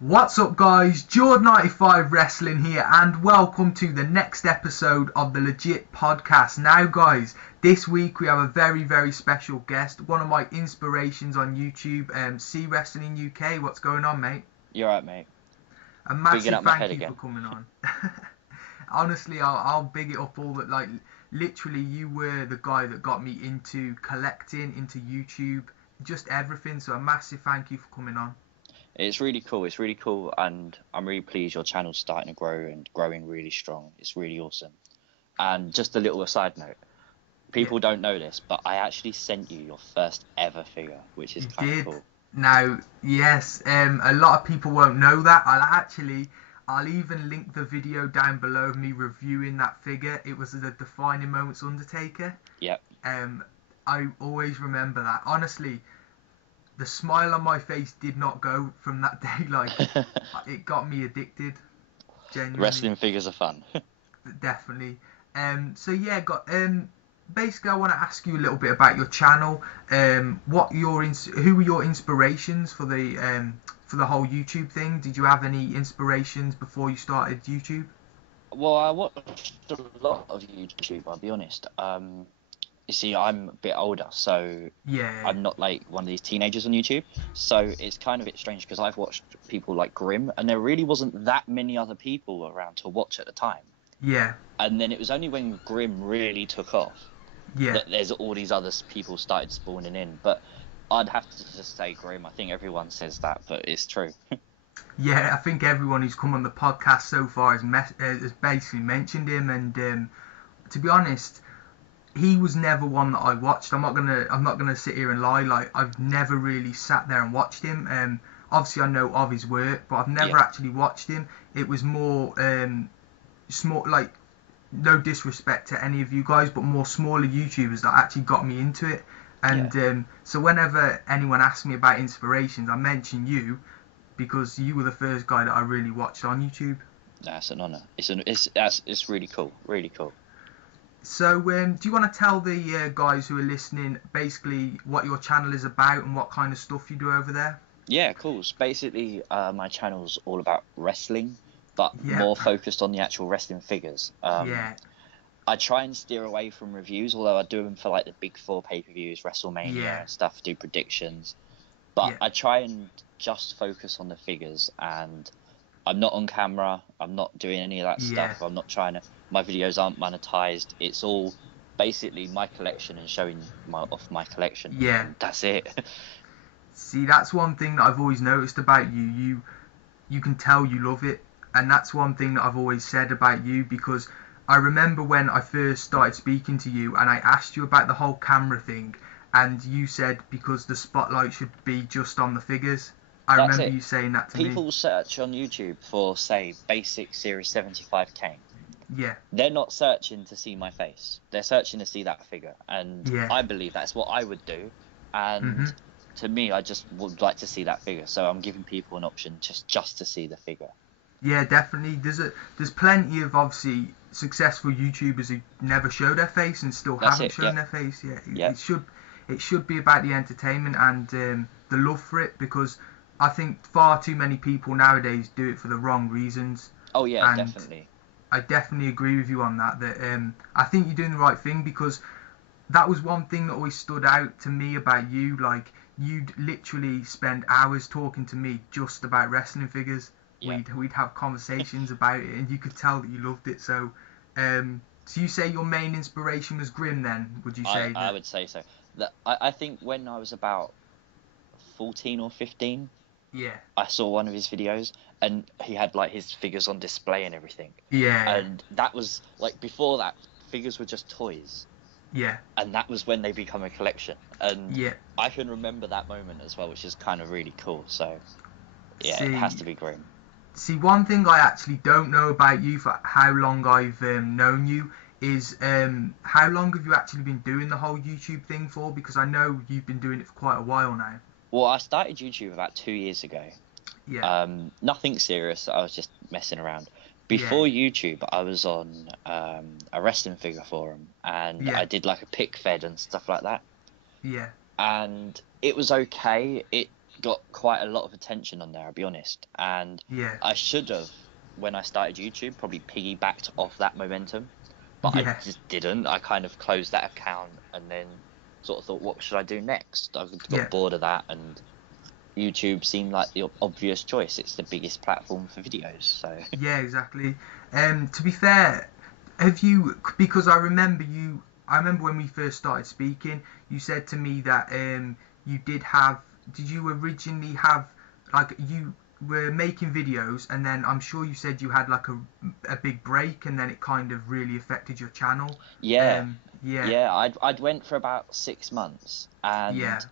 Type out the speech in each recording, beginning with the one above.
What's up guys, CWrestling here and welcome to the next episode of the Legit Podcast. Now guys, this week we have a very special guest, one of my inspirations on YouTube, CWrestlingUK. What's going on, mate? You're right, mate. A Bigging massive up my thank head you again. for coming on. Honestly, I'll big it up all that, like, literally you were the guy that got me into collecting, into YouTube, just everything, so a massive thank you for coming on. It's really cool, and I'm really pleased your channel's starting to grow and growing really strong. It's really awesome. And just a little aside note, people don't know this, but I actually sent you your first ever figure, which is You kind of did. cool. Now, yes, a lot of people won't know that. I'll even link the video down below of me reviewing that figure. It was the Defining Moments Undertaker. Yep. I always remember that. Honestly, the smile on my face did not go from that day. Like, it got me addicted. Genuinely. Wrestling figures are fun. Definitely. So yeah, basically, I want to ask you a little bit about your channel. Who were your inspirations for the whole YouTube thing? Did you have any inspirations before you started YouTube? Well, I watched a lot of YouTube, I'll be honest. You see, I'm a bit older, so Yeah, I'm not like one of these teenagers on YouTube. So it's kind of a bit strange because I've watched people like Grimm, and there really wasn't that many other people around to watch at the time. yeah, And then it was only when Grimm really took off yeah, that there's all these other people started spawning in. But I'd have to just say Grimm. I think everyone says that, but it's true. yeah. I think everyone who's come on the podcast so far has basically mentioned him, and to be honest, he was never one that I watched. I'm not gonna sit here and lie. Like, I've never really sat there and watched him. Obviously I know of his work, but I've never Yeah, actually watched him. It was more small, like, no disrespect to any of you guys, but more smaller YouTubers that actually got me into it. yeah. And so whenever anyone asks me about inspirations, I mention you because you were the first guy that I really watched on YouTube. That's an honor. It's really cool, really cool. So, do you want to tell the guys who are listening basically what your channel is about and what kind of stuff you do over there? Yeah, cool. So basically, my channel's all about wrestling, but Yeah, more focused on the actual wrestling figures. yeah, I try and steer away from reviews, although I do them for like the big four pay-per-views, WrestleMania yeah, and stuff, do predictions. But yeah, I try and just focus on the figures, and I'm not on camera. I'm not doing any of that yeah, stuff. I'm not trying to. My videos aren't monetized. It's all basically my collection and showing off my collection, yeah. and that's it. See, that's one thing that I've always noticed about you. You can tell you love it, and that's one thing that I've always said about you because I remember when I first started speaking to you and I asked you about the whole camera thing, and you said because the spotlight should be just on the figures. I That's remember it. you saying that to me. People search on YouTube for, say, basic Series 75K. Yeah, They're not searching to see my face. They're searching to see that figure. And yeah, I believe that's what I would do. mhm. And to me, I just would like to see that figure. So I'm giving people an option just to see the figure. Yeah, definitely. There's plenty of obviously successful YouTubers who never show their face and still That's haven't it. shown Yep. their face. Yeah, Yep. it should be about the entertainment and the love for it because I think far too many people nowadays do it for the wrong reasons. Oh, yeah, And definitely. I definitely agree with you on that. I think you're doing the right thing because that was one thing that always stood out to me about you. Like, you'd literally spend hours talking to me just about wrestling figures. Yep. We'd have conversations about it, and you could tell that you loved it. So you say your main inspiration was Grimm, then? Would you say I that? would say so. I think when I was about 14 or 15, Yeah, I saw one of his videos and he had like his figures on display and everything. yeah, And that was like before that, figures were just toys. yeah, And that was when they become a collection. And yeah. I can remember that moment as well, which is kind of really cool. So yeah, it has See, to be Grim. one thing I actually don't know about you for how long I've known you is how long have you actually been doing the whole YouTube thing for? Because I know you've been doing it for quite a while now. Well, I started YouTube about 2 years ago. Yeah, Nothing serious. I was just messing around. yeah, Before YouTube, I was on a wrestling figure forum, and yeah, I did like a pick fed and stuff like that. yeah, And it was okay. got quite a lot of attention on there, I'll be honest. And Yeah. I should have, when I started YouTube, probably piggybacked off that momentum. But I Yeah. just didn't. I kind of closed that account and then sort of thought, what should I do next? I got Yeah. bored of that, and YouTube seemed like the obvious choice. It's the biggest platform for videos, so. Yeah, exactly. To be fair, have you? Because I remember you. I remember when we first started speaking, you said to me that you did have. Did you originally have like you were making videos, and then I'm sure you said you had like a big break, and then it kind of really affected your channel. Yeah, Yeah, yeah. I'd went for about 6 months, yeah, and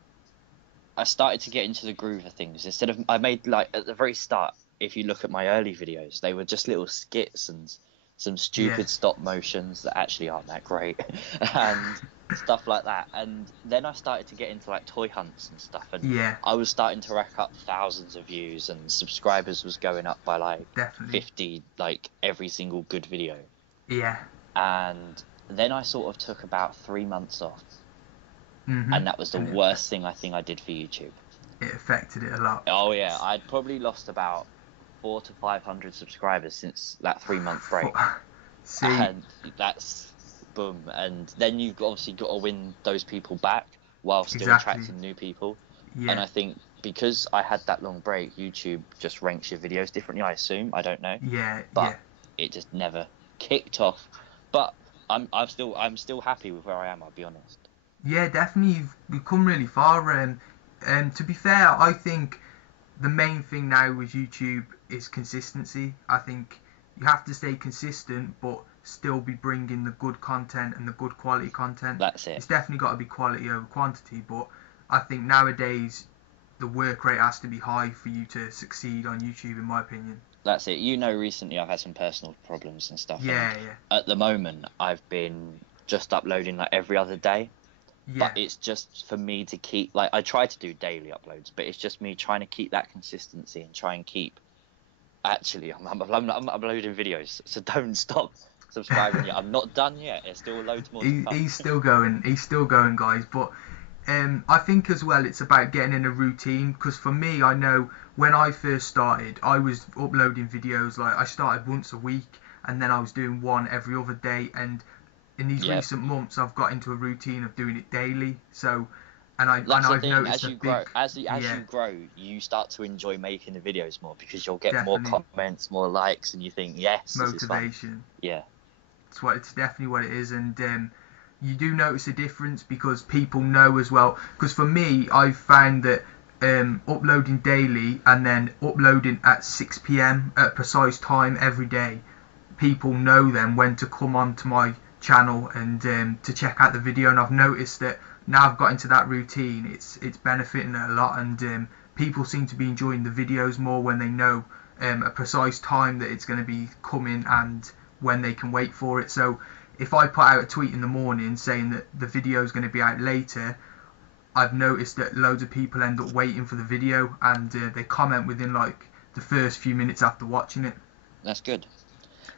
I started to get into the groove of things. Instead of, I made, like, at the very start, if you look at my early videos, they were just little skits and some yeah, stupid stop motions that actually aren't that great, and stuff like that. And then I started to get into like toy hunts and stuff, and yeah. I was starting to rack up thousands of views, and subscribers was going up by like Definitely. 50, like every single good video. Yeah. And then I sort of took about 3 months off, Mhm. and that was the And worst thing I think I did for YouTube. it affected it a lot. Oh yeah, I'd probably lost about 400 to 500 subscribers since that 3 month break, See, and that's boom. And then you've obviously got to win those people back while still exactly. attracting new people. And Yeah. I think because I had that long break, YouTube just ranks your videos differently. I assume, I don't know, Yeah. but Yeah. it just never kicked off. But I'm still happy with where I am. I'll be honest. Yeah, definitely. You've come really far. And to be fair, I think the main thing now with YouTube is consistency. I think you have to stay consistent, but still be bringing the good content and the good quality content. That's it. It's definitely got to be quality over quantity, but I think nowadays the work rate has to be high for you to succeed on YouTube, in my opinion. That's it. You know, recently I've had some personal problems and stuff, and Yeah, yeah, at the moment I've been just uploading like every other day. But yeah. it's just for me to keep, like, I try to do daily uploads, but it's just me trying to keep that consistency and try and keep. Actually, I'm uploading videos, so don't stop subscribing yet. I'm not done yet. There's still loads more to come. He's still going. He's still going, guys. But I think as well it's about getting in a routine, because for me, I know when I first started, I was uploading videos, like I started once a week, and then I was doing one every other day, and in these Yep. recent months I've got into a routine of doing it daily. So That's the I've thing. noticed As a you big, grow, as yeah, you grow, you start to enjoy making the videos more because you'll get more definitely comments, more likes, and you think, yes, this is fun. motivation. Yeah. It's definitely what it is, and you do notice a difference because people know as well. Because for me, I've found that uploading daily and then uploading at 6 p.m. at a precise time every day, people know then when to come onto my channel and to check out the video. And I've noticed that now I've got into that routine, it's benefiting it a lot, and people seem to be enjoying the videos more when they know a precise time that it's going to be coming and when they can wait for it. So if I put out a tweet in the morning saying that the video is going to be out later, I've noticed that loads of people end up waiting for the video, and they comment within like the first few minutes after watching it. That's good.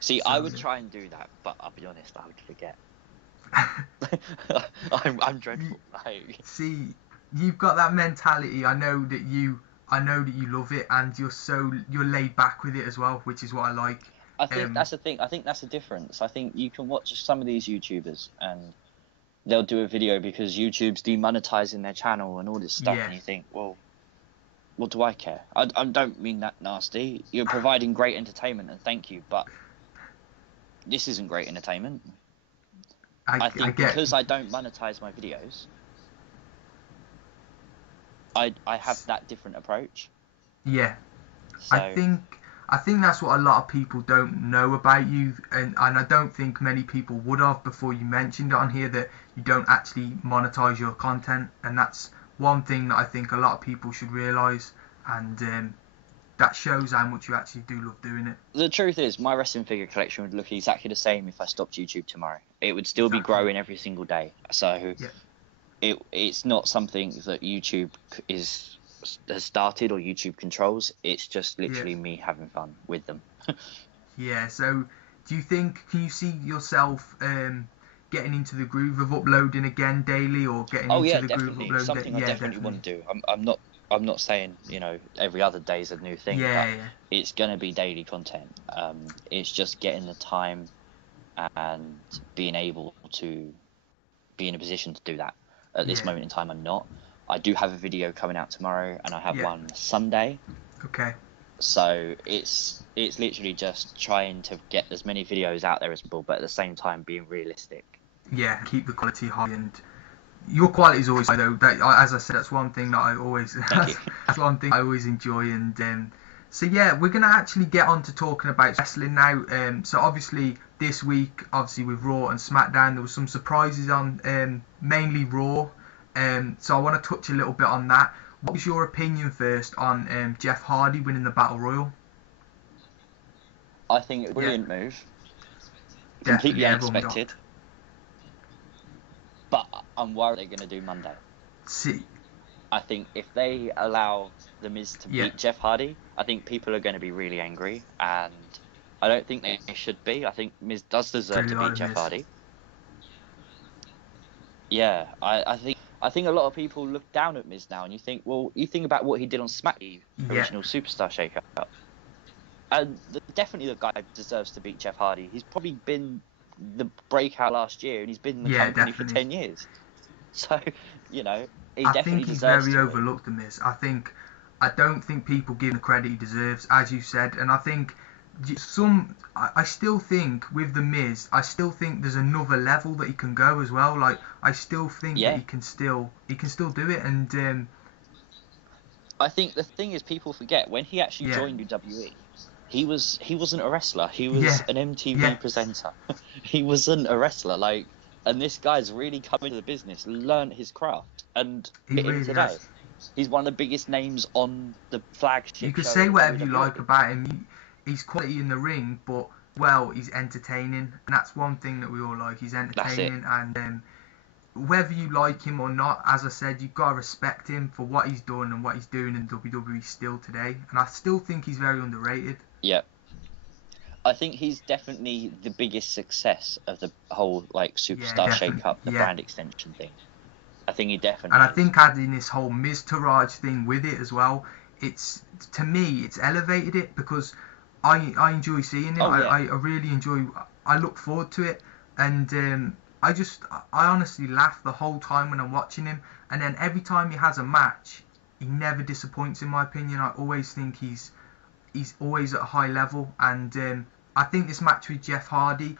See, I So would try and do that, but I'll be honest, I would forget. I'm dreadful. Like, see, you've got that mentality. I know that you love it, and you're laid back with it as well, which is what I like. I think that's the thing. I think that's the difference. I think you can watch some of these YouTubers and they'll do a video because YouTube's demonetizing their channel and all this stuff, Yeah, and you think, well, what do I care? I don't mean that nasty. You're providing great entertainment, and thank you, but this isn't great entertainment. I I think get. because I don't monetize my videos, I have that different approach. Yeah, I So think I think that's what a lot of people don't know about you, and I don't think many people would have before you mentioned it on here that you don't actually monetize your content, and that's one thing that I think a lot of people should realize, and that shows how much you actually do love doing it. the truth is, my wrestling figure collection would look exactly the same if I stopped YouTube tomorrow. It would still be Exactly. growing every single day. So Yeah. it's not something that YouTube has started or YouTube controls. It's just Yeah. literally me having fun with them. Yeah. So, can you see yourself getting into the groove of uploading again daily, or getting Oh into yeah, the groove of definitely. It's uploading? something I Yeah, definitely definitely. want to do. I'm not. I'm not saying, every other day's a new thing, but Yeah. it's going to be daily content. It's just getting the time and being able to be in a position to do that. At this Yeah. moment in time, I'm not. I do have a video coming out tomorrow, and I have Yeah. one Sunday. Okay. So it's literally just trying to get as many videos out there as possible, but at the same time being realistic. Yeah, keep the quality high, and your quality is always high though. That, as I said, that's one thing that I always that's one thing I always enjoy. And so yeah, we're gonna actually get on to talking about wrestling now. So obviously this week, obviously with Raw and SmackDown, there was some surprises on mainly Raw. So I want to touch a little bit on that. What was your opinion first on Jeff Hardy winning the Battle Royal? I think it's a brilliant move. Definitely, Completely unexpected. But I'm worried they're going to do Monday. See, I think if they allow The Miz to beat Jeff Hardy, I think people are going to be really angry, and I don't think they should be. I think Miz does deserve to beat Jeff Hardy. Yeah, I think a lot of people look down at Miz now, and you think about what he did on SmackDown, original Superstar Shake-Up. And definitely the guy deserves to beat Jeff Hardy. He's probably been the breakout last year, and he's been in the company for 10 years. So, he definitely deserves to. I think he's very overlooked, The Miz. I don't think people give him the credit he deserves, as you said, and I think I still think with The Miz, I still think there's another level that he can go as well. Like, I still think that he can still do it, and I think the thing is, people forget when he actually joined WWE, he wasn't a wrestler. He was an MTV presenter. He wasn't a wrestler. And this guy's really come into the business, learned his craft, and he really today. has. He's one of the biggest names on the flagship. You could say whatever you like about him. He's quality in the ring, but he's entertaining, and that's one thing that we all like. He's entertaining, and whether you like him or not, as I said, you've got to respect him for what he's done and what he's doing in WWE still today. And I still think he's very underrated. Yeah. I think he's definitely the biggest success of the whole Superstar Shake-Up, the brand extension thing. I think he definitely. And I think adding this whole Miz Taraj thing with it as well, it's elevated it, because I enjoy seeing it. I really enjoy. I look forward to it, and I honestly laugh the whole time when I'm watching him. And then every time he has a match, he never disappoints, in my opinion. I always think he's always at a high level, and I think this match with Jeff Hardy,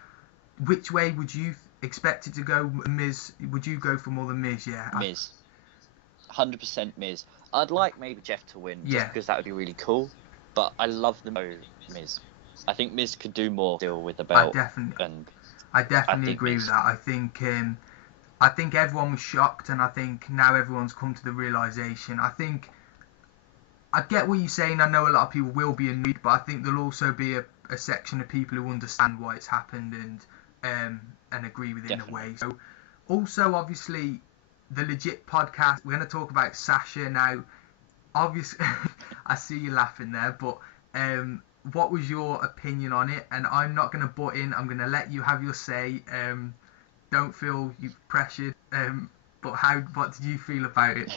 which way would you expect it to go? Miz, would you go for more than Miz? Yeah, Miz, 100% Miz. I'd like maybe Jeff to win, just because that would be really cool. But I love the Miz. I think Miz could do more still with the belt. I definitely agree with that. I think everyone was shocked, and I think now everyone's come to the realization. I get what you're saying. I know a lot of people will be annoyed, but I think there'll also be a section of people who understand why it's happened and agree with it in a way. So, also, obviously, the Legit podcast, we're going to talk about Sasha now. Obviously, I see you laughing there, but what was your opinion on it? And I'm not going to butt in. I'm going to let you have your say. Don't feel you pressured. But what did you feel about it?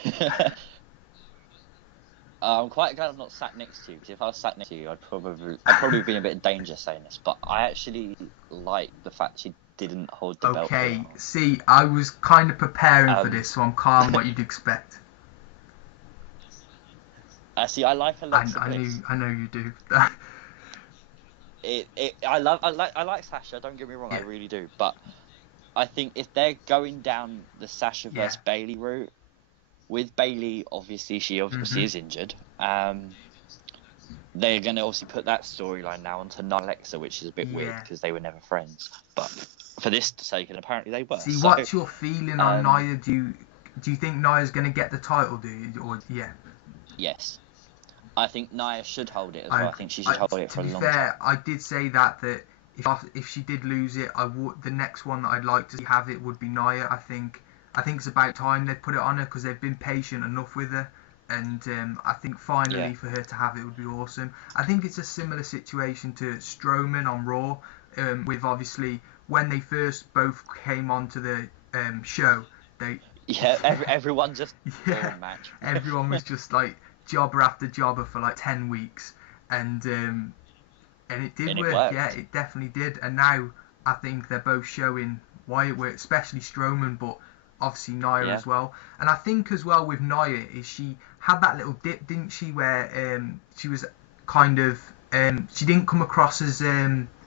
I'm quite glad I'm not sat next to you, because if I was sat next to you, I'd probably be in a bit of danger saying this. But I actually like the fact she didn't hold the belt. Okay, see, I was kind of preparing for this, so I'm calm on what you'd expect. See, I like Alexa Bliss. I know you do. I like Sasha. Don't get me wrong, I really do. But I think if they're going down the Sasha versus Bayley route, with Bayley, she obviously is injured. They're going to obviously put that storyline now onto Alexa, which is a bit weird because they were never friends. But for this sake, and apparently they were. See, what's your feeling on Nia? Do you think Nia's going to get the title? Yes. I think Nia should hold it as well. I think she should hold it for a long time. To be fair, I did say that if she did lose it, the next one that I'd like to see have it would be Nia. I think it's about time they put it on her, because they've been patient enough with her, and I think finally for her to have it would be awesome. I think it's a similar situation to Strowman on Raw, with obviously when they first both came onto the show, Yeah, everyone just Yeah, match. everyone was just like jobber after jobber for like 10 weeks, and it did And it work. Yeah, worked. it definitely did. And now I think they're both showing why it worked, especially Strowman, but obviously Nia Yeah. as well. And I think as well with Nia is she had that little dip, didn't she, where she was kind of she didn't come across as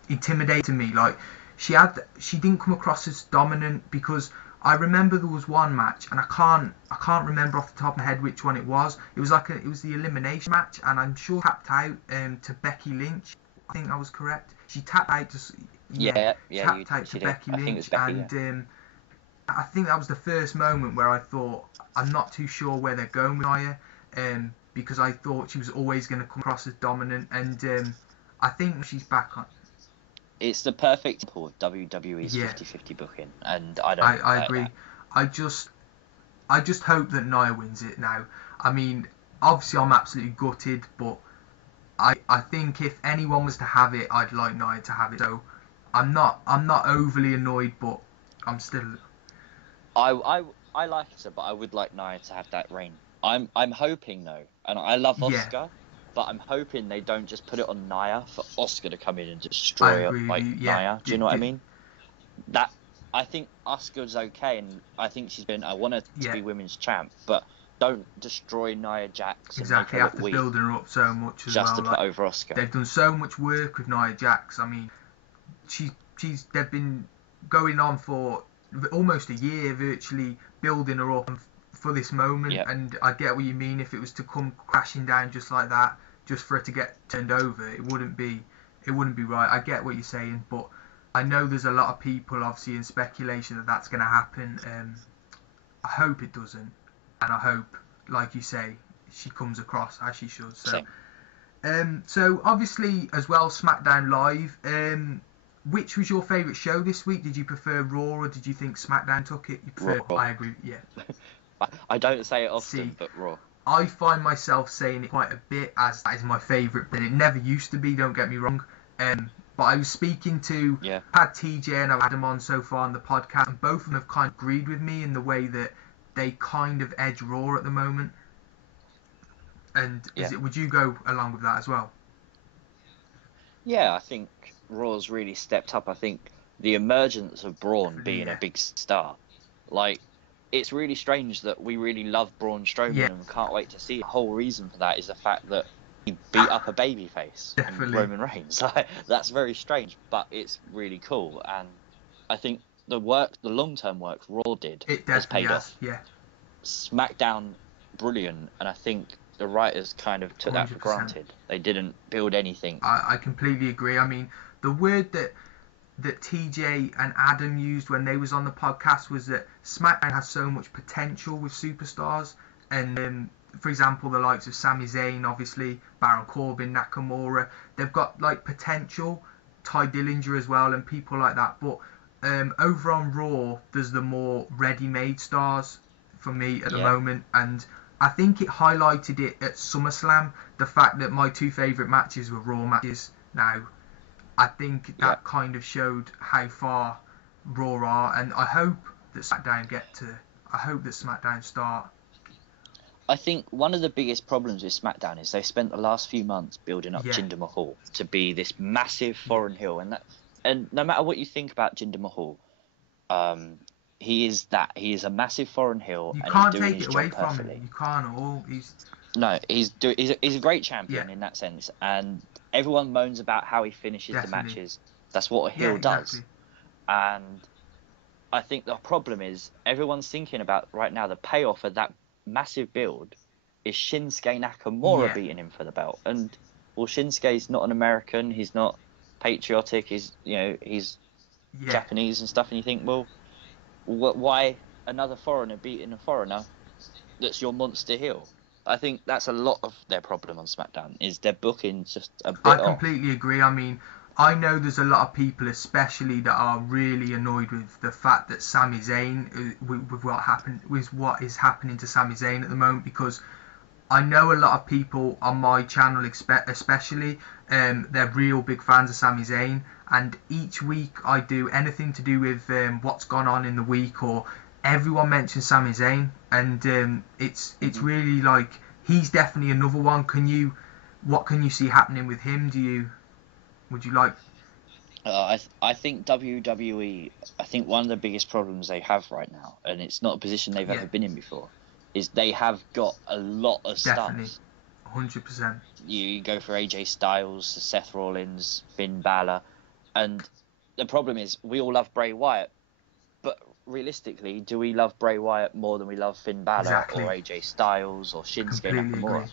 intimidating to me. Like she didn't come across as dominant, because I remember there was one match, and I can't remember off the top of my head which one it was. It was it was the elimination match, and I'm sure tapped out to Becky Lynch. I think that was correct. She tapped out to Yeah, yeah, tapped out to she did. Becky I think it Lynch, was Becky, and yeah. I think that was the first moment where I thought I'm not too sure where they're going with Nia, because I thought she was always going to come across as dominant, and I think she's back on. It's the perfect example of WWE's Yeah, 50-50 booking, and I don't I like agree. that. I just hope that Nia wins it now. I mean, obviously I'm absolutely gutted, but I think if anyone was to have it, I'd like Nia to have it. So I'm not overly annoyed, but I'm still. I like her, but I would like Nia to have that reign. I'm hoping though, and I love Yeah, Oscar, but I'm hoping they don't just put it on Nia for Oscar to come in and I destroy agree with like you. Yeah, Nia. Do you know what I mean? That I think Oscar's okay, and I think she's been. I want her to yeah, be women's champ, but don't destroy Nia Jax and make exactly. her look After weak building her up so much as just well, to put like over Oscar. they've done so much work with Nia Jax. I mean, they've been going on for almost a year, virtually building her up for this moment. Yep. And I get what you mean. If it was to come crashing down just like that, just for it to get turned over, it wouldn't be right. I get what you're saying, but I know there's a lot of people obviously in speculation that that's going to happen. I hope it doesn't, and I hope, like you say, she comes across as she should. So, Same. so obviously as well, SmackDown Live. Which was your favourite show this week? Did you prefer Raw, or did you think SmackDown took it? You prefer? Raw. I agree. Yeah. I don't say it often, See, but Raw. I find myself saying it quite a bit, as that is my favourite, but it never used to be. Don't get me wrong. But I was speaking to Yeah. I've had TJ and I've had him on so far on the podcast, and both of them have kind of agreed with me in the way that they kind of edge Raw at the moment. And Yeah. would you go along with that as well? Yeah, I think Raw's really stepped up. I think the emergence of Braun Definitely, being yeah. a big star, like, it's really strange that we really love Braun Strowman Yeah. and we can't wait to see. The whole reason for that is the fact that he beat up a babyface in Definitely. Roman Reigns. Like, that's very strange, but it's really cool. And I think the long-term work Raw did It has definitely paid has. off. Yeah. SmackDown, brilliant, and I think the writers kind of took that for 100%. granted. They didn't build anything. I completely agree. I mean, the word that TJ and Adam used when they was on the podcast was that SmackDown has so much potential with superstars, and for example, the likes of Sami Zayn, obviously Baron Corbin, Nakamura, they've got like potential. Ty Dillinger as well, and people like that. But over on Raw, there's the more ready-made stars for me at the moment, and I think it highlighted it at SummerSlam, the fact that my two favourite matches were Raw matches. Now, I think that kind of showed how far Raw are, and I hope that SmackDown start. I think one of the biggest problems with SmackDown is they spent the last few months building up Jinder Mahal to be this massive foreign heel, and no matter what you think about Jinder Mahal, he is a massive foreign heel, You and can't he's doing take his it away job from perfectly. him. You can't at all. He's a great champion in that sense, and everyone moans about how he finishes the matches. That's what a heel does. And I think the problem is everyone's thinking about right now the payoff of that massive build is Shinsuke Nakamura beating him for the belt. And well, Shinsuke's not an American. He's not patriotic. He's Japanese and stuff. And you think, well, why another foreigner beating a foreigner that's your monster heel? I think that's a lot of their problem on SmackDown, is their booking's just a bit off. I completely agree. I mean, I know there's a lot of people, especially that are really annoyed with the fact that Sami Zayn, with what is happening to Sami Zayn at the moment, because I know a lot of people on my channel, especially, they're real big fans of Sami Zayn, and each week I do anything to do with what's gone on in the week, or everyone mentions Sami Zayn, and it's really like he's definitely another one. What can you see happening with him? Would you like? I think WWE. I think one of the biggest problems they have right now, and it's not a position they've ever been in before, is they have got a lot of Definitely, stars. 100%. You go for AJ Styles, Seth Rollins, Finn Balor, and the problem is we all love Bray Wyatt, but realistically, do we love Bray Wyatt more than we love Finn Balor Exactly. or AJ Styles or Shinsuke Completely Nakamura? agree.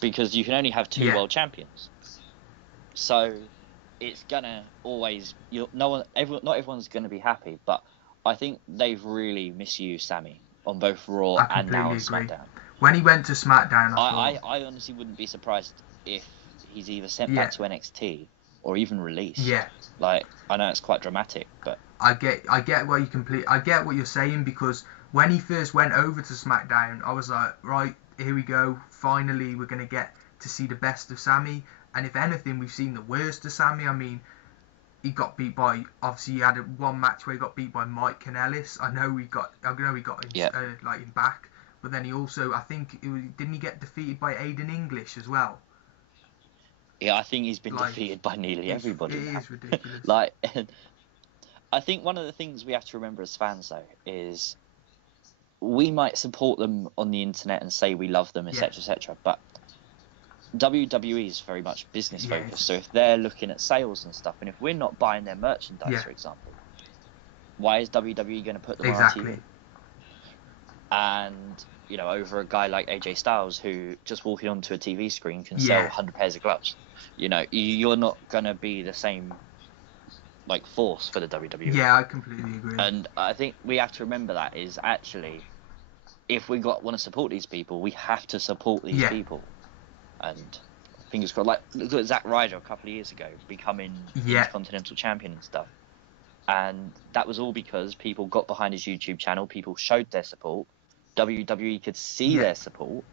Because you can only have two world champions. So it's gonna always not everyone's gonna be happy, but I think they've really misused Sammy on both Raw and now on SmackDown. When he went to SmackDown, I honestly wouldn't be surprised if he's either sent back to NXT or even released. Yeah. Like, I know it's quite dramatic, but I get what you're saying, because when he first went over to SmackDown, I was like, right, here we go. Finally, we're gonna get to see the best of Sammy. And if anything, we've seen the worst of Sammy. I mean, he got beat by, obviously he had one match where he got beat by Mike Kanellis. I know he got him like him back, but then he also, I think didn't he get defeated by Aiden English as well? Yeah, I think he's been defeated by nearly everybody. It is ridiculous. I think one of the things we have to remember as fans, though, is we might support them on the internet and say we love them, etc., etc., but WWE is very much business focused. So if they're looking at sales and stuff, and if we're not buying their merchandise, for example, why is WWE going to put them on TV? And, you know, over a guy like AJ Styles, who just walking onto a TV screen can sell 100 pairs of gloves. You know, you're not going to be the same, like, force for the WWE. Yeah, I completely agree. And I think we have to remember that is actually, if we want to support these people, we have to support these people. And fingers crossed, like, look at Zack Ryder a couple of years ago becoming Intercontinental Champion and stuff. And that was all because people got behind his YouTube channel, people showed their support, WWE could see their support,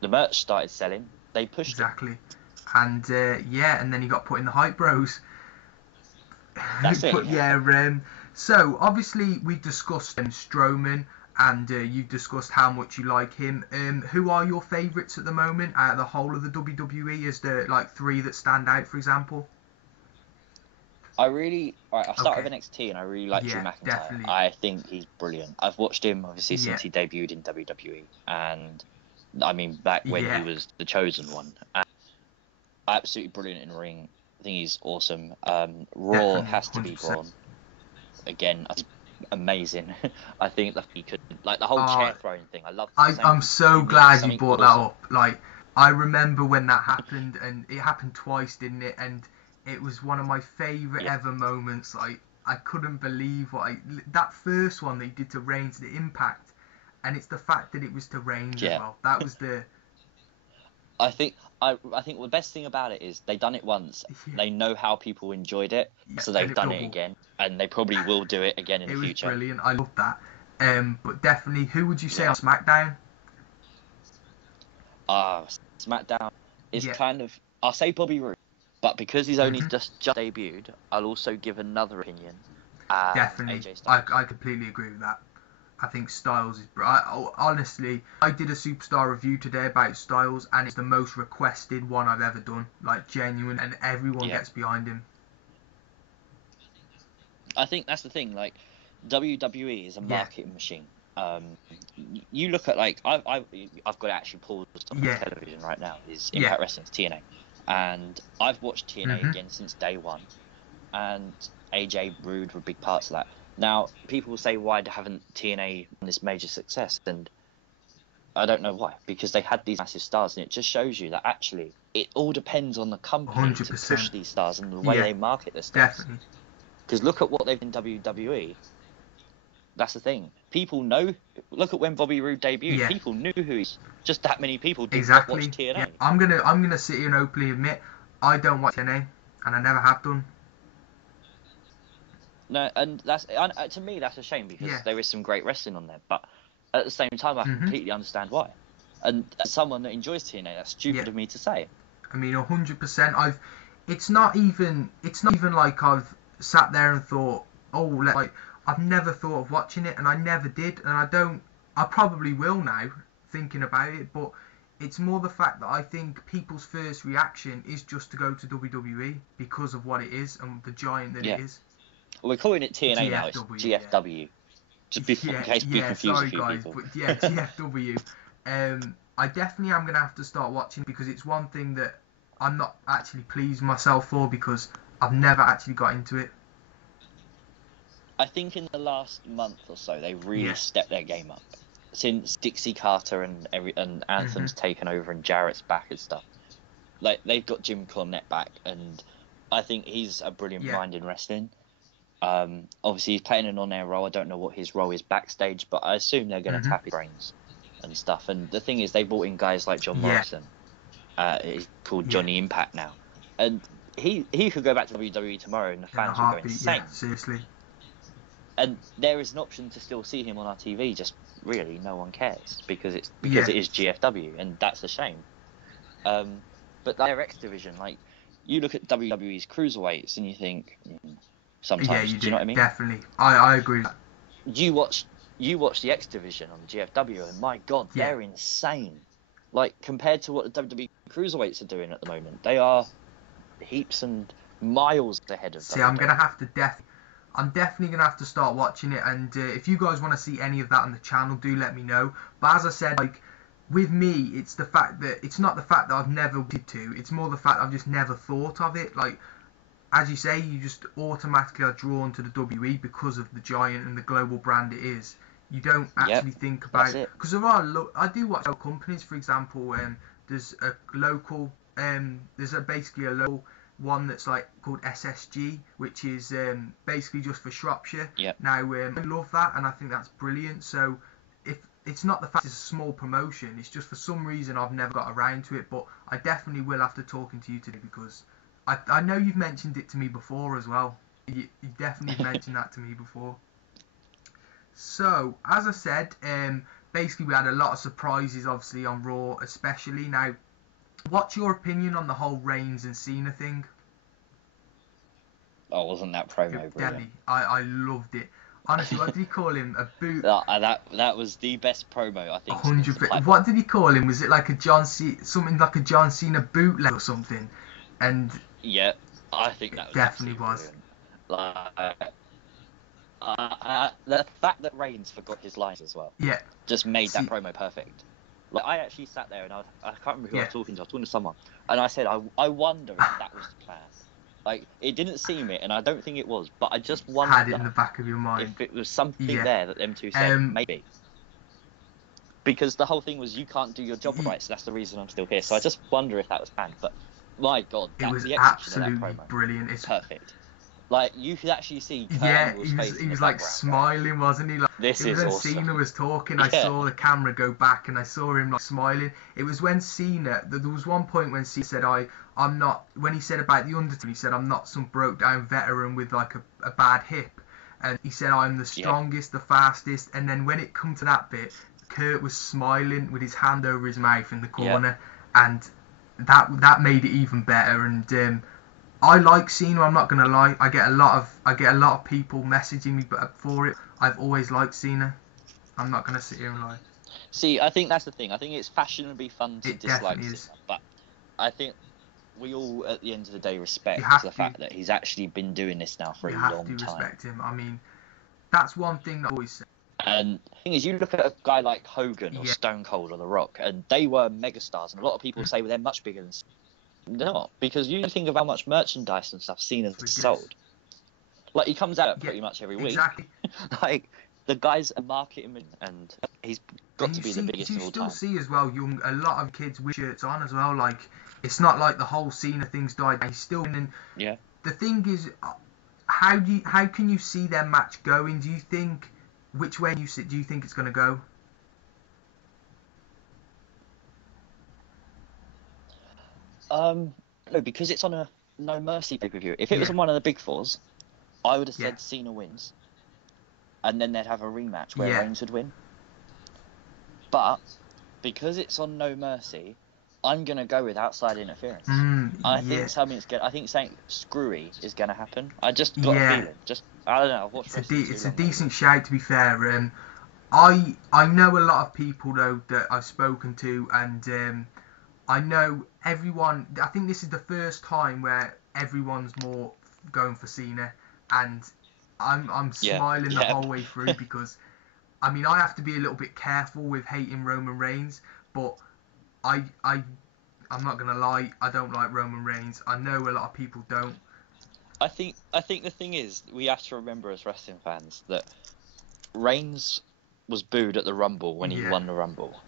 the merch started selling, they pushed it. And and then he got put in the Hype Bros. That's it. So obviously we discussed Strowman, and you've discussed how much you like him. Who are your favourites at the moment out of the whole of the WWE? Is there like three that stand out, for example? I'll start with NXT, and I really like Drew McIntyre. Definitely. I think he's brilliant. I've watched him obviously since he debuted in WWE, and I mean back when he was the chosen one. Absolutely brilliant in the ring. I think he's awesome. Raw has to be Braun. Again, amazing. I think that he could, like, the whole chair throwing thing. I love. I'm so glad you brought that up. Like, I remember when that happened, and it happened twice, didn't it? And it was one of my favourite ever moments. Like, I couldn't believe that first one they did to Reigns, the Impact, and it's the fact that it was to Reigns as well. That was the. I think the best thing about it is they done it once. They know how people enjoyed it, so they've done it again, and they probably will do it again in the future. It was brilliant. I love that. But definitely, who would you say on SmackDown? SmackDown is kind of, I'll say Bobby Roode, but because he's only just debuted, I'll also give another opinion. Definitely, AJ Styles. I completely agree with that. I think Styles is. Honestly, I did a Superstar review today about Styles, and it's the most requested one I've ever done. Like, genuine, and everyone gets behind him. I think that's the thing. Like, WWE is a marketing machine. You look at, like, I've got to actually pause on television right now. Is Impact Wrestling's TNA, and I've watched TNA again since day one, and AJ, Roode were big parts of that. Now, people will say, why haven't TNA done this major success? And I don't know why. Because they had these massive stars, and it just shows you that actually it all depends on the company 100%. To push these stars and the way they market their stars. Definitely. Because look at what they've done in WWE. That's the thing. People know. Look at when Bobby Roode debuted. People knew who he was. Just that many people did not watch TNA. Yeah. I'm gonna sit here and openly admit I don't watch TNA, and I never have done. No, and that's to me that's a shame, because there is some great wrestling on there, but at the same time I completely understand why. And as someone that enjoys TNA, that's stupid of me to say. I mean, 100%. It's not even like I've sat there and thought, I've never thought of watching it, and I never did, and I probably will now, thinking about it, but it's more the fact that I think people's first reaction is just to go to WWE because of what it is and the giant that it is. Well, we're calling it TNA now. It's GFW. Yeah. Just in case we confuse a few guys, people. But yeah, GFW. I definitely am going to have to start watching because it's one thing that I'm not actually pleased myself for because I've never actually got into it. I think in the last month or so, they've really stepped their game up. Since Dixie Carter and Anthem's taken over and Jarrett's back and stuff. Like, they've got Jim Cornette back, and I think he's a brilliant mind in wrestling. Obviously, he's playing an on-air role. I don't know what his role is backstage, but I assume they're going to tap his brains and stuff. And the thing is, they brought in guys like John Morrison. He's called Johnny Impact now. And he could go back to WWE tomorrow and the fans would go insane. Yeah, seriously. And there is an option to still see him on our TV, just really no one cares because it is GFW, and that's a shame. But their X division, like, you look at WWE's cruiserweights and you think sometimes, do you know what I mean? Definitely, I agree. You watch the X division on GFW, and my God, they're insane. Like, compared to what the WWE cruiserweights are doing at the moment, they are heaps and miles ahead of. See, I'm definitely going to have to start watching it, and if you guys want to see any of that on the channel, do let me know. But as I said, like, with me, it's not the fact that I've never wanted to, it's more the fact I've just never thought of it. Like, as you say, you just automatically are drawn to the WWE because of the giant and the global brand it is. You don't actually think about it. Because I do watch local companies, for example, there's a local, basically a local one that's like called SSG, which is basically just for Shropshire. Now I love that, and I think that's brilliant. So if it's not the fact it's a small promotion, it's just for some reason I've never got around to it. But I definitely will after talking to you today because I know you've mentioned it to me before as well. You definitely mentioned that to me before. So as I said, basically we had a lot of surprises, obviously on Raw especially. Now, what's your opinion on the whole Reigns and Cena thing? Oh, wasn't that promo brilliant? I loved it. Honestly, what did he call him? A boot? That was the best promo, I think. 100%. What did he call him? Was it like something like a John Cena bootleg or something? And yeah, I think that was definitely was. The fact that Reigns forgot his lines as well. Yeah. Just made that promo perfect. Like, I actually sat there and I can't remember who I was talking to. I was talking to someone, and I said, I wonder if that was the plan. Like, it didn't seem it, and I don't think it was, but I just wondered. Had it in the back of your mind. If it was something there that them two said, maybe. Because the whole thing was, you can't do your job right, so that's the reason I'm still here. So I just wonder if that was planned. But my God, it was the absolutely of that promo, brilliant. It's perfect. Like, you could actually see Kurt Angle's face he was like smiling, wasn't he? Like, this is awesome. Cena was talking, I saw the camera go back and I saw him like smiling. It was when Cena, there was one point when Cena said, I'm not, when he said about The Undertaker, he said, I'm not some broke down veteran with like a bad hip. And he said, I'm the strongest, the fastest. And then when it come to that bit, Kurt was smiling with his hand over his mouth in the corner. And that made it even better. And I like Cena, I'm not gonna lie. I get a lot of people messaging me for it. I've always liked Cena. I'm not gonna sit here and lie. See, I think that's the thing. I think it's fashionably fun to dislike Cena, but I think we all, at the end of the day, respect the fact that he's actually been doing this now for a long time. You have to respect him. I mean, that's one thing that I always say. And the thing is, you look at a guy like Hogan or Stone Cold or The Rock, and they were megastars, and a lot of people say, well, they're much bigger than Cena. Not, because you think of how much merchandise and stuff Cena's sold. Like, he comes out pretty much every week. Exactly. Like, the guys are marketing him, and he's got to be the biggest of all time. You still see as well, a lot of kids with shirts on as well. Like, it's not like the whole Cena thing's died. He's still in. Yeah. The thing is, how can you see their match going? Do you think which way do you think it's going to go? No, because it's on a No Mercy pay-per-view. If it was on one of the big fours, I would have said Cena wins, and then they'd have a rematch where Reigns would win. But because it's on No Mercy, I'm gonna go with outside interference. I think something screwy is gonna happen. I just got a feeling. I don't know. I've watched wrestling too long. It's a decent shout, to be fair. I know a lot of people though that I've spoken to, and I know everyone. I think this is the first time where everyone's more going for Cena, and I'm smiling the whole way through because, I mean, I have to be a little bit careful with hating Roman Reigns, but I'm not gonna lie, I don't like Roman Reigns. I know a lot of people don't. I think the thing is, we have to remember as wrestling fans that Reigns was booed at the Rumble when he won the Rumble.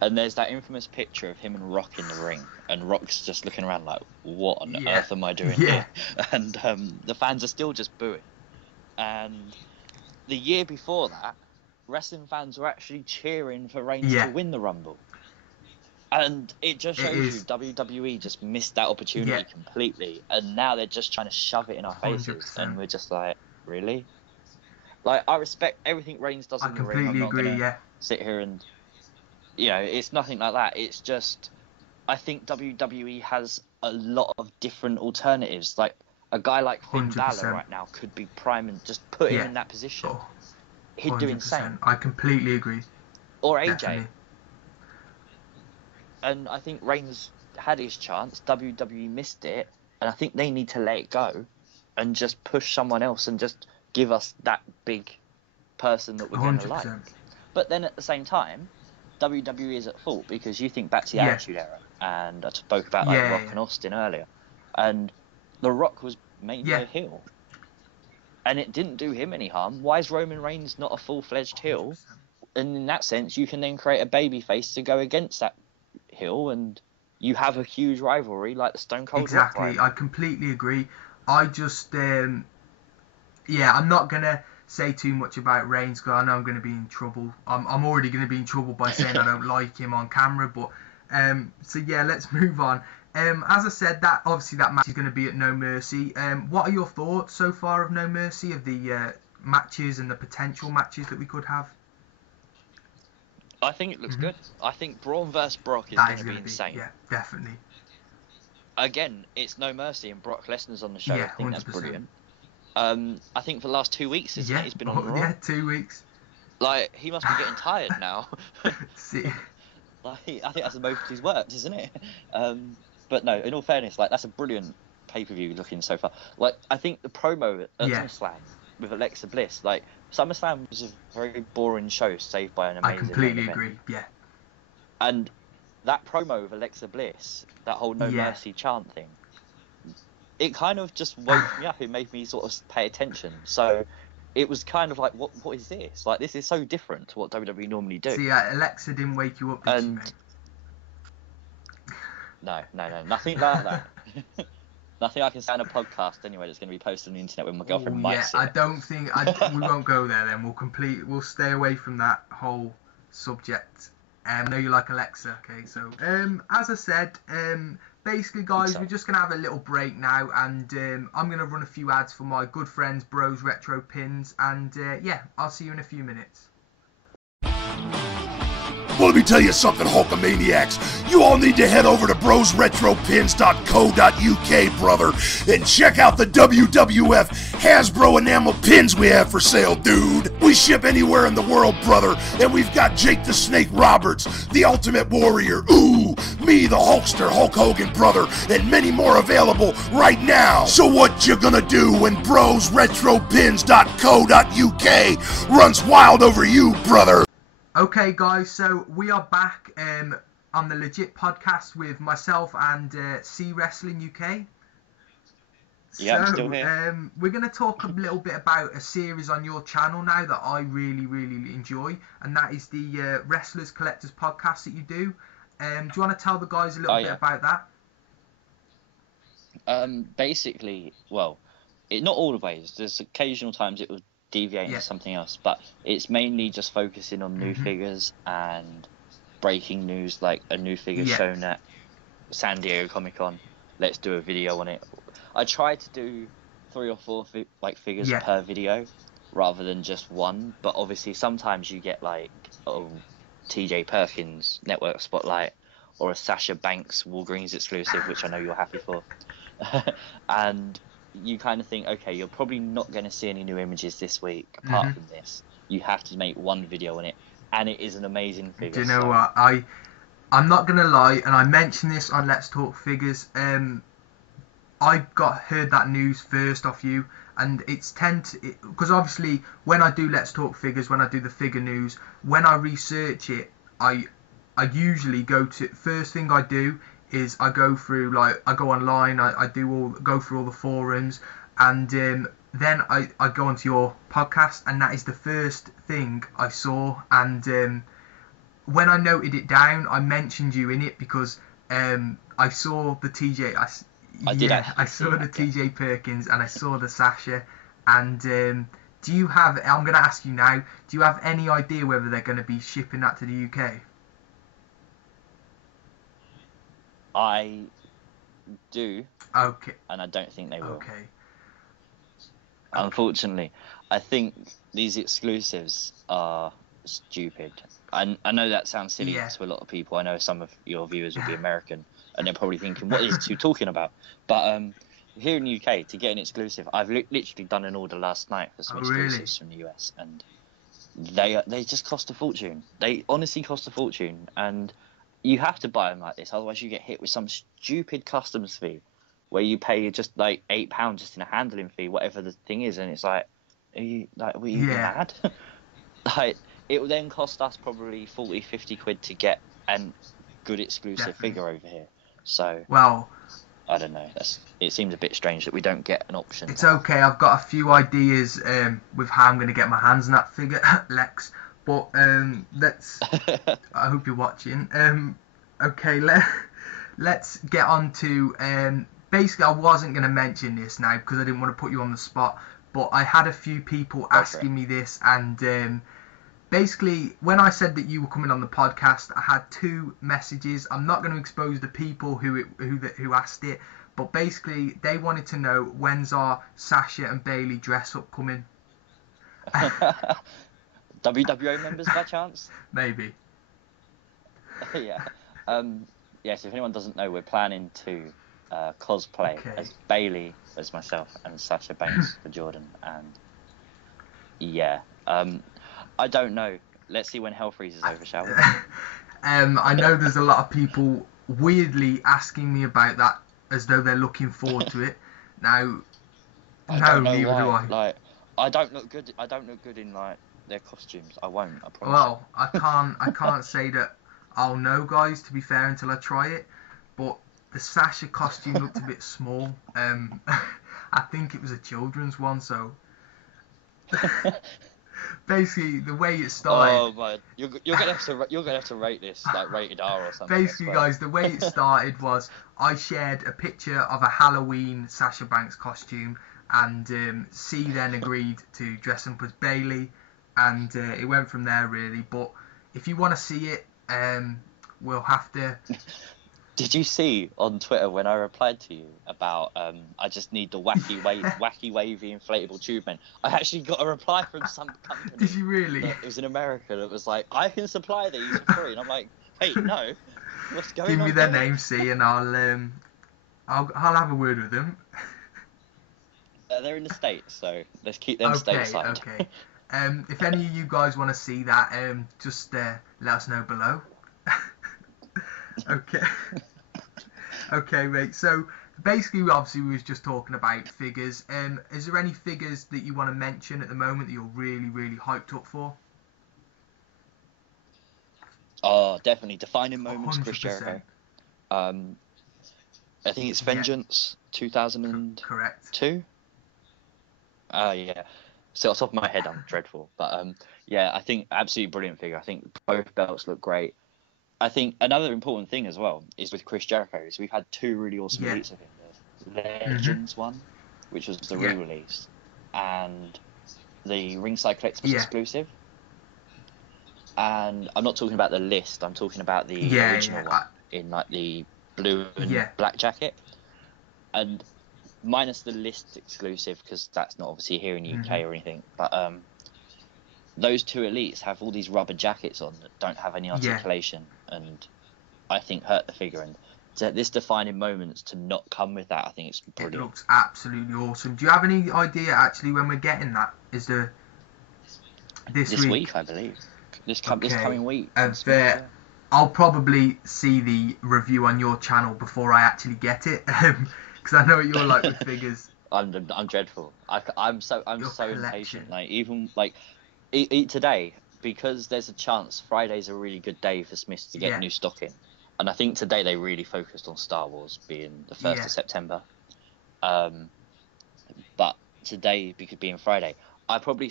And there's that infamous picture of him and Rock in the ring, and Rock's just looking around like, what on earth am I doing here? And the fans are still just booing. And the year before that, wrestling fans were actually cheering for Reigns to win the Rumble. And it just shows you WWE just missed that opportunity completely, and now they're just trying to shove it in our faces, 100%. And we're just like, really? Like, I respect everything Reigns does in the ring. I completely agree, sit here and, you know, it's nothing like that. It's just, I think WWE has a lot of different alternatives. Like, a guy like Finn 100%. Balor right now could be prime and just put him in that position. He'd do insane. I completely agree. Or AJ. Definitely. And I think Reigns had his chance. WWE missed it, and I think they need to let it go and just push someone else and just give us that big person that we're going to like. But then at the same time, WWE is at fault, because you think back to the Attitude Era, and I spoke about Rock and Austin earlier, and The Rock was mainly a heel, and it didn't do him any harm. Why is Roman Reigns not a full-fledged heel? And in that sense, you can then create a babyface to go against that heel, and you have a huge rivalry like the Stone Cold Rock rivalry. I completely agree. I just I'm not gonna say too much about Reigns because I know I'm gonna be in trouble. I'm already gonna be in trouble by saying I don't like him on camera, but let's move on. As I said, that match is going to be at No Mercy. What are your thoughts so far of No Mercy, of the matches and the potential matches that we could have? I think it looks good. I think Braun vs Brock is going to be insane. Yeah, definitely. Again, it's No Mercy and Brock Lesnar's on the show. I think 100%. That's brilliant. I think for the last 2 weeks, isn't it? He's been on Raw. Yeah, 2 weeks. Like, he must be getting tired now. See. Like, I think that's the most he's worked, isn't it? But no, in all fairness, like, that's a brilliant pay-per-view looking so far. Like, I think the promo at SummerSlam with Alexa Bliss, like, SummerSlam was a very boring show saved by an amazing I completely agree, yeah. And that promo with Alexa Bliss, that whole No Mercy chant thing, it kind of just woke me up. It made me sort of pay attention. So it was kind of like, what is this? Like, this is so different to what WWE normally do. See, Alexa didn't wake you up, did she, mate? No, nothing like that. Nothing I can say on a podcast anyway that's going to be posted on the internet when my girlfriend might see it. I don't think we won't go there then. We'll stay away from that whole subject. I know you like Alexa, okay? So, as I said, basically, guys, we're just going to have a little break now, and I'm going to run a few ads for my good friends Bros Retro Pins, and I'll see you in a few minutes. Well, let me tell you something, Hulkamaniacs. You all need to head over to brosretropins.co.uk, brother, and check out the WWF Hasbro enamel pins we have for sale, dude. We ship anywhere in the world, brother, and we've got Jake the Snake Roberts, the Ultimate Warrior, me, the Hulkster, Hulk Hogan, brother, and many more available right now. So what you gonna do when brosretropins.co.uk runs wild over you, brother? Okay, guys, so we are back on the Legit podcast with myself and CWrestlingUK. Yeah, I'm still here. We're going to talk a little bit about a series on your channel now that I really, really enjoy, and that is the Wrestlers Collectors podcast that you do. Do you want to tell the guys a little bit about that? Basically, well, not all the ways. There's occasional times it will deviate into something else, but it's mainly just focusing on new figures and breaking news, like a new figure shown at San Diego Comic-Con. Let's do a video on it. I try to do 3 or 4 figures per video rather than just one, but obviously sometimes you get like TJ Perkins Network Spotlight or a Sasha Banks Walgreens exclusive, which I know you're happy for. And you kind of think, okay, you're probably not going to see any new images this week. Apart from this, you have to make one video on it, and it is an amazing figure. Do you know what? I'm not going to lie, and I mentioned this on Let's Talk Figures. I heard that news first off you, and it's because obviously when I do Let's Talk Figures, when I do the figure news, when I research it, I usually go first thing I do is I go through, like, I go online, I go through all the forums, and then I go onto your podcast, and that is the first thing I saw. And when I noted it down, I mentioned you in it because I saw the TJ. I saw the TJ Perkins, and I saw the Sasha. And do you have? I'm going to ask you now. Do you have any idea whether they're going to be shipping that to the UK? I do. Okay. And I don't think they will. Okay. Unfortunately, I think these exclusives are stupid. I know that sounds silly to a lot of people. I know some of your viewers will be American, and they're probably thinking, what is he talking about? But here in the UK, to get an exclusive, I've literally done an order last night for some exclusives from the US, and they just cost a fortune. They honestly cost a fortune, and you have to buy them like this, otherwise you get hit with some stupid customs fee where you pay just like £8 just in a handling fee, whatever the thing is, and it's like, were you mad? Like, it will then cost us probably 40-50 quid to get a good exclusive figure over here. So, well, I don't know. It seems a bit strange that we don't get an option. It's okay. I've got a few ideas with how I'm going to get my hands on that figure, Lex. But let's. I hope you're watching. Okay, let's get on to. Basically, I wasn't going to mention this now because I didn't want to put you on the spot. But I had a few people asking me this, and basically, when I said that you were coming on the podcast, I had 2 messages. I'm not going to expose the people who asked it, but basically, they wanted to know when's our Sasha and Bailey dress up coming. WWO members by chance? Maybe. Yeah. Yes, if anyone doesn't know, we're planning to cosplay as Bailey as myself and Sasha Banks for Jordan. And yeah, I don't know. Let's see when Hell freezes over, shall we? I know there's a lot of people weirdly asking me about that as though they're looking forward to it. Now, neither do I. Like, I don't look good. I don't look good in like their costumes. I won't. I promise. Well, I can't say that I'll know, guys. To be fair, until I try it. But the Sasha costume looked a bit small. I think it was a children's one, so. Basically, the way it started. Oh man, you're gonna have to rate this like rated R or something. Basically, guys, the way it started was I shared a picture of a Halloween Sasha Banks costume, and C then agreed to dress up as Bailey, and it went from there really. But if you want to see it, we'll have to. Did you see on Twitter when I replied to you about I just need the wacky wavy inflatable tube man? I actually got a reply from some company. Did you really? It was in America that was like, I can supply these for free, and I'm like, hey, no, what's going on? Give me their name, C, and I'll have a word with them. They're in the States, so let's keep them stateside. Okay. If any of you guys want to see that, just let us know below. Okay. Okay, mate. So basically, obviously, we was just talking about figures. Is there any figures that you want to mention at the moment that you're really, really hyped up for? Oh, definitely. Defining moments, 100%. Chris Jericho. I think it's Vengeance 2002. Correct. Yeah. So off the top of my head, I'm dreadful. But yeah, I think absolutely brilliant figure. I think both belts look great. I think another important thing as well is with Chris Jericho is we've had 2 really awesome elites of him. The Legends one, which was the re-release, and the Ringside Collectibles exclusive. And I'm not talking about the list. I'm talking about the original one in like the blue and black jacket. And minus the list exclusive, because that's not obviously here in the UK or anything. But those 2 elites have all these rubber jackets on that don't have any articulation, and I think, hurt the figure. And this defining moments to not come with that, I think it's brilliant. It looks absolutely awesome. Do you have any idea actually when we're getting that? Is there this week, I believe. This coming week. I'll probably see the review on your channel before I actually get it, because I know what you're like with figures. I'm dreadful. I'm so impatient. Like even like today, because there's a chance Friday's a really good day for Smiths to get new stock in, and I think today they really focused on Star Wars being the 1st of September. But today, because being Friday, I probably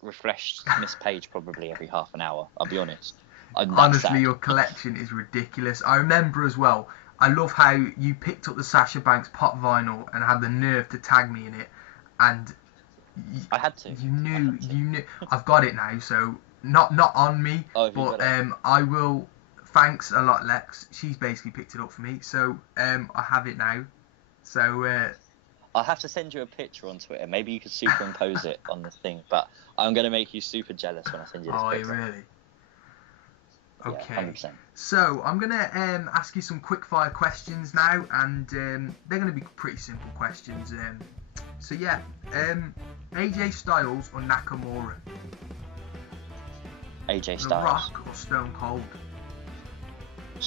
refresh Smith's page probably every half an hour. I'll be honest. Honestly, your collection is ridiculous. I remember as well. I love how you picked up the Sasha Banks pop vinyl and had the nerve to tag me in it, and I had to. You knew. I've got it now, so not on me, but I will. Thanks a lot, Lex. She's basically picked it up for me, so I have it now. So I'll have to send you a picture on Twitter. Maybe you could superimpose it on the thing, but I'm gonna make you super jealous when I send you this picture. Oh, really? Okay, 100%. So I'm going to ask you some quick fire questions now, and they're going to be pretty simple questions. So yeah, AJ Styles or Nakamura? AJ Styles. The Rock or Stone Cold?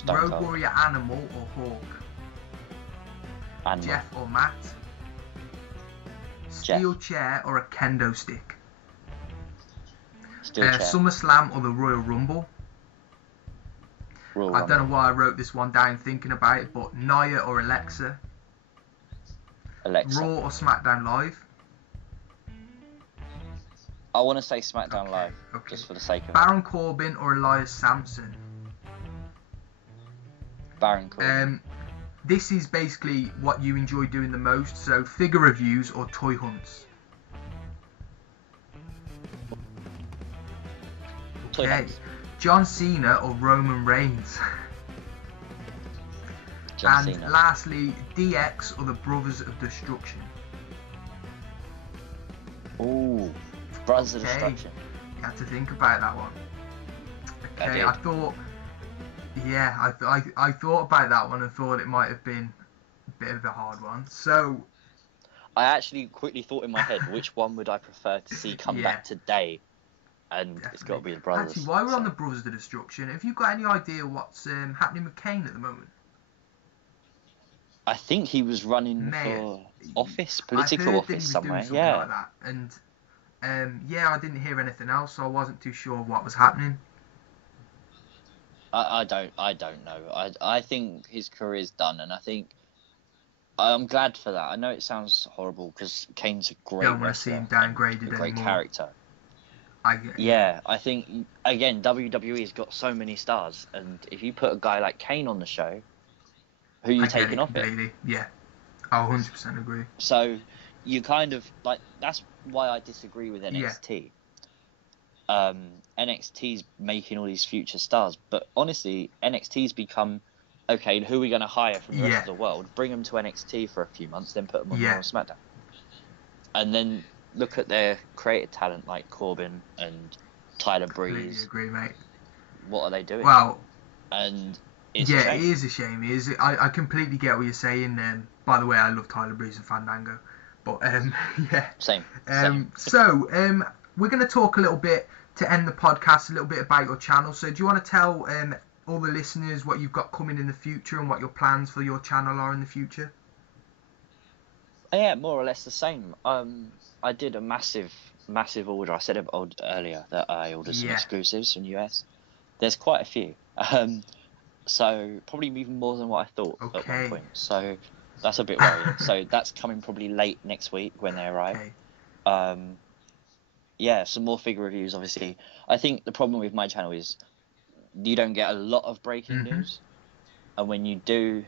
Road Warrior Animal or Hawk? Animal. Jeff or Matt? Steel chair or a kendo stick? Steel chair. SummerSlam or the Royal Rumble? I don't know why I wrote this one down thinking about it, but Nia or Alexa? Alexa. Raw or SmackDown Live? I want to say SmackDown Live, just for the sake of Baron Corbin or Elias Sampson? Baron Corbin. This is basically what you enjoy doing the most, so figure reviews or toy hunts? Toy hunts. John Cena or Roman Reigns? John Cena. And lastly, DX or the Brothers of Destruction? Ooh, Brothers of Destruction. You had to think about that one. Okay, I thought about that one and thought it might have been a bit of a hard one. So I actually quickly thought in my head, which one would I prefer to see come back today? And definitely. It's got to be the Brothers. Actually, while we're on the Brothers of Destruction, have you got any idea what's happening with Kane at the moment? I think he was running for office, political office somewhere. Like that. And I didn't hear anything else, so I wasn't too sure what was happening. I don't know. I think his career's done, and I think I'm glad for that. I know it sounds horrible because Kane's a great Don't want to see him downgraded a great anymore. Character. I think again WWE's got so many stars, and if you put a guy like Kane on the show, who are you taking off it? Yeah, I 100% agree. So you kind of like that's why I disagree with NXT. NXT's making all these future stars, but honestly, NXT's become okay. Who are we going to hire from the rest of the world? Bring them to NXT for a few months, then put them on Raw and SmackDown, and then look at their creative talent like Corbin and Tyler Breeze. Agree, mate. What are they doing? Well, and it's it is a shame. It is. I completely get what you're saying. By the way, I love Tyler Breeze and Fandango, but Same. So we're going to talk a little bit to end the podcast, a little bit about your channel. So do you want to tell all the listeners what you've got coming in the future and what your plans for your channel are in the future? Yeah, more or less the same. I did a massive order. I said earlier that I ordered some exclusives from US. There's quite a few. So probably even more than what I thought at one point. So that's a bit worrying. So that's coming probably late next week when they arrive. Some more figure reviews, obviously. I think the problem with my channel is you don't get a lot of breaking news. And when you do,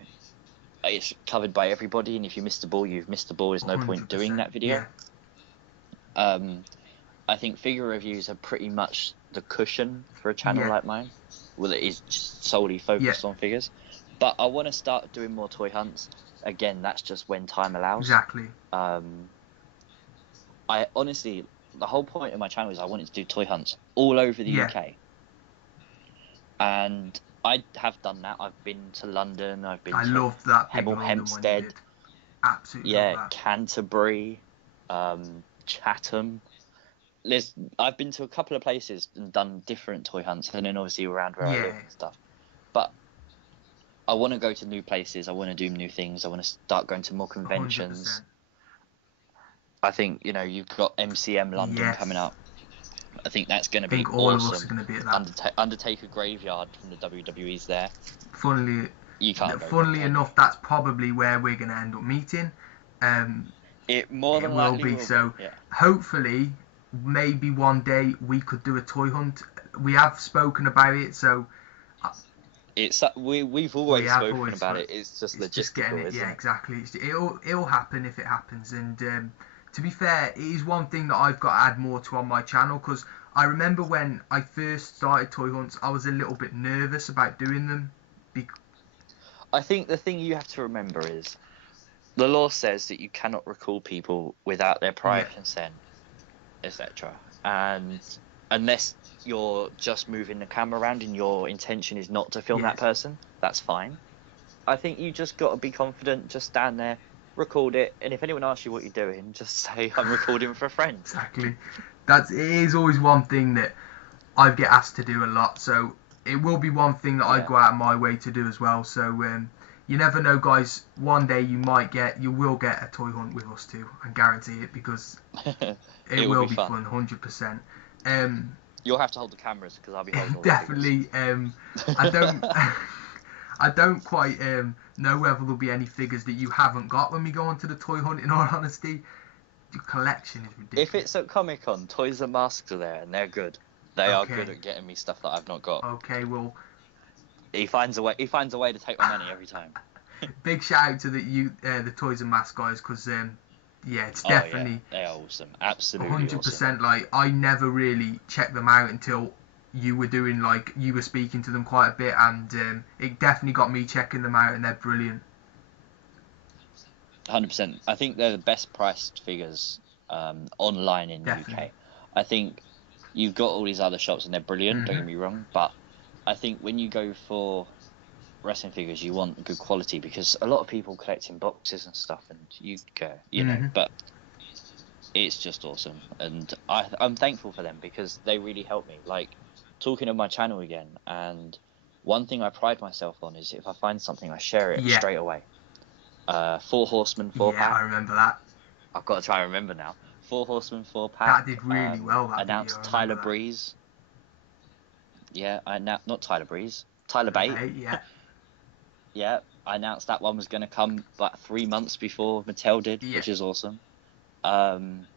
it's covered by everybody. And if you miss the ball, you've missed the ball. There's no point doing that video. I think figure reviews are pretty much the cushion for a channel like mine. Well, it is just solely focused on figures. But I want to start doing more toy hunts. Again, that's just when time allows. Exactly. I honestly, the whole point of my channel is I wanted to do toy hunts all over the UK. And I have done that. I've been to London. I've been I to loved that big Hemel London one you Hempstead. did. Absolutely Yeah, love that. Canterbury, Chatham. I've been to a couple of places and done different toy hunts, and then obviously around where I live and stuff. But I want to go to new places. I want to do new things. I want to start going to more conventions. 100%. I think, you know, you've got MCM London coming up. I think that's going to be I think all awesome. of us are going to be at that. Undertaker Graveyard from the WWE's there. Funnily enough, that's probably where we're going to end up meeting. It more than will likely be. will So be. Yeah. Hopefully, maybe one day we could do a toy hunt. We have spoken about it, so we've always spoken about it. It's just logistical, isn't it? Yeah, exactly. It'll happen if it happens. And to be fair, it is one thing that I've got to add more to on my channel, because I remember when I first started toy hunts, I was a little bit nervous about doing them. I think the thing you have to remember is the law says that you cannot recall people without their prior consent, etc. And unless you're just moving the camera around and your intention is not to film that person, that's fine. I think you just got to be confident, just stand there, record it, and if anyone asks you what you're doing, just say, I'm recording for a friend. Exactly. It is always one thing that I get asked to do a lot, so it will be one thing that I go out of my way to do as well. So you never know, guys. One day you will get a toy hunt with us too. I guarantee it, because it will be fun, 100%. You'll have to hold the cameras, because I'll be holding all definitely. I don't quite know whether there'll be any figures that you haven't got when we go onto the toy hunt. In all honesty, your collection is ridiculous. If it's at Comic-Con, Toys and Masks are there, and they're good. They are good at getting me stuff that I've not got. Okay, well, he finds a way to take my money every time. Big shout out to the Toys and Masks guys, because it's definitely they are awesome, absolutely 100%. Awesome. Like, I never really checked them out until you were speaking to them quite a bit, and it definitely got me checking them out, and they're brilliant. 100%. I think they're the best priced figures online in the UK. I think you've got all these other shops and they're brilliant, don't get me wrong, but I think when you go for wrestling figures, you want good quality, because a lot of people collect in boxes and stuff, and you know, but it's just awesome, and I'm thankful for them, because they really help me. Like, talking of my channel again, and one thing I pride myself on is if I find something, I share it straight away. 4 Horsemen 4-pack. Yeah, I remember that. I've got to try and remember now. 4 Horsemen 4-pack. That did really well. That announced video, Tyler Breeze. Yeah, not Tyler Breeze. Tyler Bate. Yeah, I announced that one was going to come about 3 months before Mattel did, which is awesome. And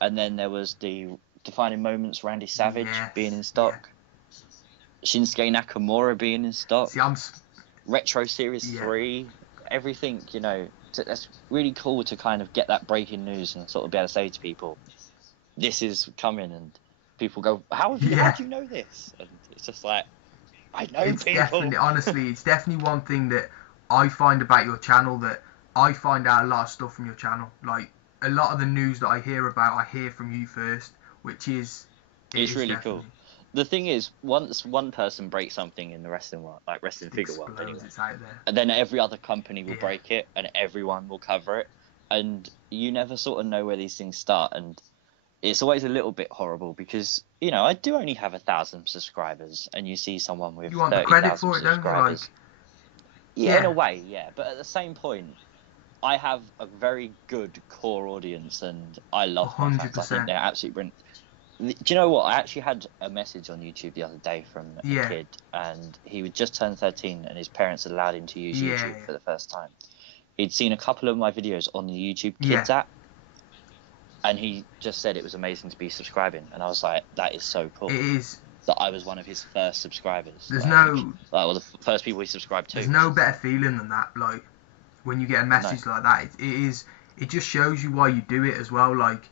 then there was the Defining Moments Randy Savage being in stock. Shinsuke Nakamura being in stock. See, Retro Series 3. Everything, you know, that's really cool to kind of get that breaking news and sort of be able to say to people, this is coming, and people go, how do you know this? And it's just like, I know people. Honestly, it's definitely one thing that I find about your channel, that I find out a lot of stuff from your channel. Like, a lot of the news that I hear about, I hear from you first, which is... It's really cool. The thing is, once one person breaks something in the wrestling world, like wrestling figure world anyway, it's out there. And then every other company will break it, and everyone will cover it, and you never sort of know where these things start, and it's always a little bit horrible, because, you know, I do only have 1,000 subscribers, and you see someone with 30,000 subscribers. Yeah, in a way, but at the same point, I have a very good core audience, and I love my fans. I think they're absolutely brilliant. Do you know what? I actually had a message on YouTube the other day from a kid, and he would just turned 13, and his parents had allowed him to use YouTube for the first time. He'd seen a couple of my videos on the YouTube Kids app, and he just said it was amazing to be subscribing, and I was like, that is so cool. It is. That I was one of his first subscribers. There's the first people he subscribed to. There's no better feeling than that. Like, when you get a message like that, it just shows you why you do it as well. Like,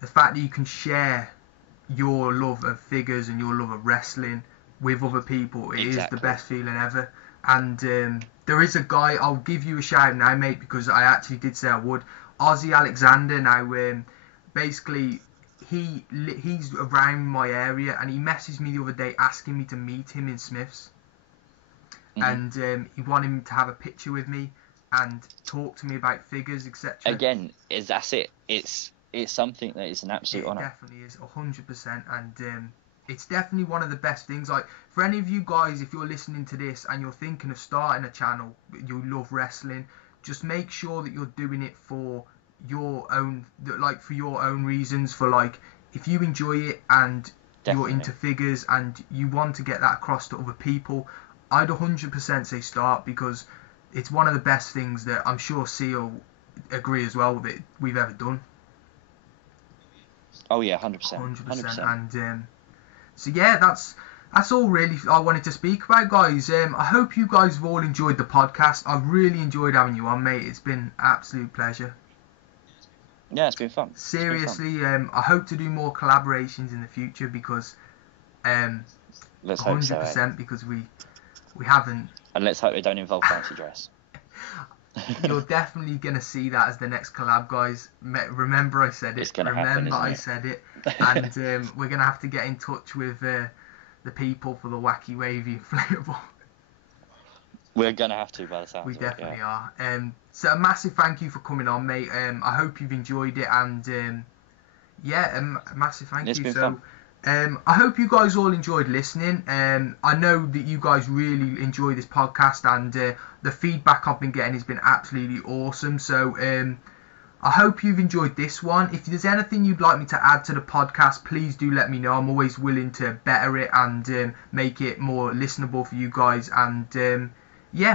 the fact that you can share your love of figures and your love of wrestling with other people, it is the best feeling ever. And there is a guy, I'll give you a shout now, mate, because I actually did say I would. Ozzy Alexander. Now, basically, he's around my area, and he messaged me the other day asking me to meet him in Smith's. and he wanted me to have a picture with me and talk to me about figures, etc. Again, that's it. It's something that is an absolute honour. It definitely is, 100%, and it's definitely one of the best things. Like, for any of you guys, if you're listening to this and you're thinking of starting a channel, you love wrestling, just make sure that you're doing it for your own, for your own reasons. For, like, if you enjoy it and you're into figures and you want to get that across to other people, I'd 100% say start, because it's one of the best things that I'm sure C will agree as well that we've ever done. Oh yeah, 100%. 100%. And so yeah, that's all really I wanted to speak about, guys. I hope you guys have all enjoyed the podcast. I've really enjoyed having you on, mate. It's been an absolute pleasure. Yeah, it's been fun. Seriously, I hope to do more collaborations in the future, because let's hope 100%, so, because we haven't. And let's hope they don't involve fancy dress. You're definitely going to see that as the next collab, guys. Remember I said it. It's gonna happen, I isn't said it. And we're going to have to get in touch with the people for the wacky wavy inflatable. We're going to have to, by the sounds We of it. definitely are. So a massive thank you for coming on, mate. I hope you've enjoyed it, and a massive thank you. It's been So fun. I hope you guys all enjoyed listening. I know that you guys really enjoy this podcast, and the feedback I've been getting has been absolutely awesome. So I hope you've enjoyed this one. If there's anything you'd like me to add to the podcast, please do let me know. I'm always willing to better it and make it more listenable for you guys. And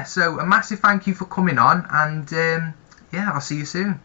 so a massive thank you for coming on, and I'll see you soon.